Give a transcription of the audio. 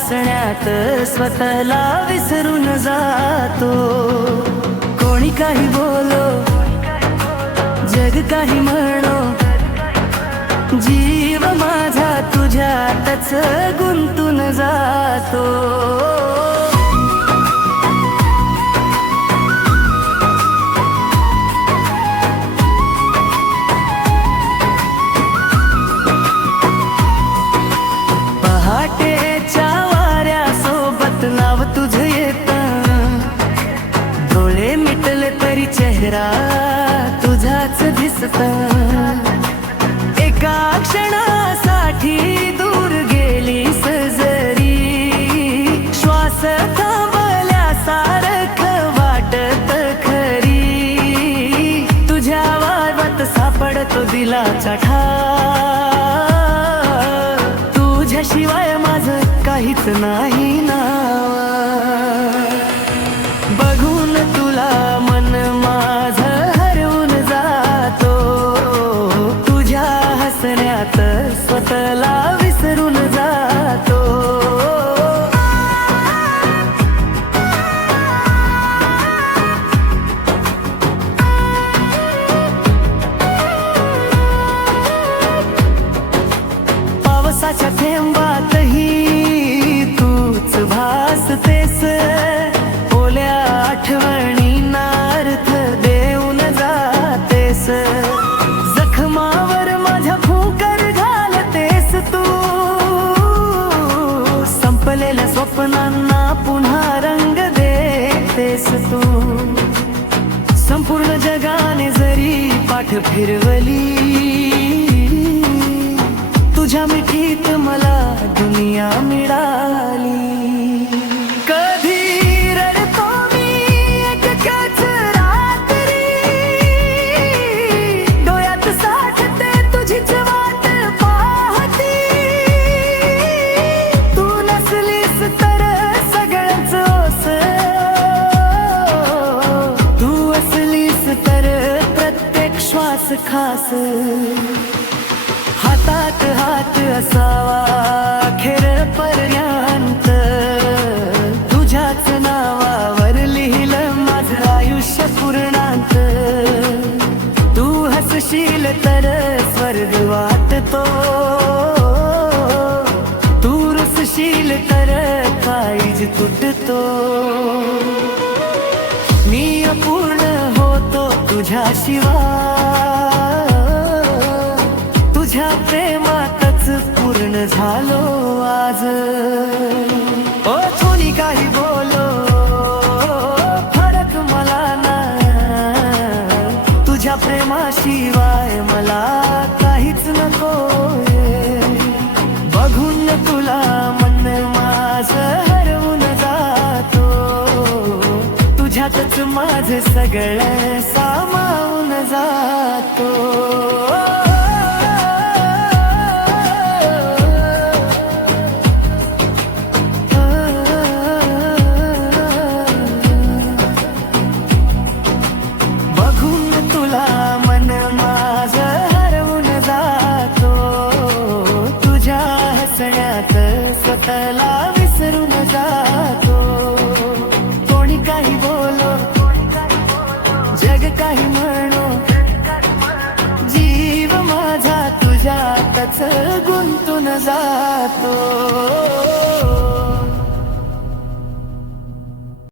हसण्यात स्वतःला विसरून जातो। कोणी काही बोलो, जग काही म्हणो, जीव माझा तुझ्यातच गुंतून जातो। पहाटेच्या वाऱ्यासोबत नाव तुझं येतं, डोळे मिटले तरी चेहरा तुझाच दिसतं। एका क्षणासाठी दूर गेलीस जरी, श्वास थांबल्यासारखं वाटत खरी। तुझ्या वाळवत सापडतो दिलाचा ठाव, तुझ्याशिवाय माझं काहीच नाही नाव। बघून तुला मन माझं हरवून जातो, तुझ्या हसण्यात स्वतःला विसरून जातो। पावसाच्या थेंबातही तूच भासतेस, ओल्या आठवणींना अर्थ देऊन जातेस। जखमावर माझ्या फुंकर घालतेस तू, संपलेल्या स्वप्नांना पुन्हा रंग देतेस तू। संपूर्ण जगाने जरी पाठ फिरवली, तुझ्या मिठीत मला दुनिया मिळाली। कधी रडतो मी एकट्याच रात्री, डोळ्यात साठते तुझीच वाट पाहती। तू नसलीस तर सगळंच ओस, तू असलीस तर प्रत्येक श्वास खास। हातात हात असावा अखेरपर्यंत, तुझ्याच नावावर लिहिलं माझं आयुष्य पूर्णांत। तू हसशील तर स्वर्ग वाटतो, तू रुसशील तर काळीज तुटतो। मी अपूर्ण होतो तुझ्याशिवाय, तुझ्या प्रेमातच पूर्ण झालो आज। ओ कोणी काही बोलो, फरक मला ना, तुझ्या प्रेमाशिवाय मला काहीच नकोय। बघून तुला मन माझं हरवून जातो, तुझ्यातच माझं सगळं सामावून जातो। स्वतःला विसरून जातो। कोणी काही बोलो, जग काही म्हणो, जीव माझा तुझ्यातच गुंतून जातो।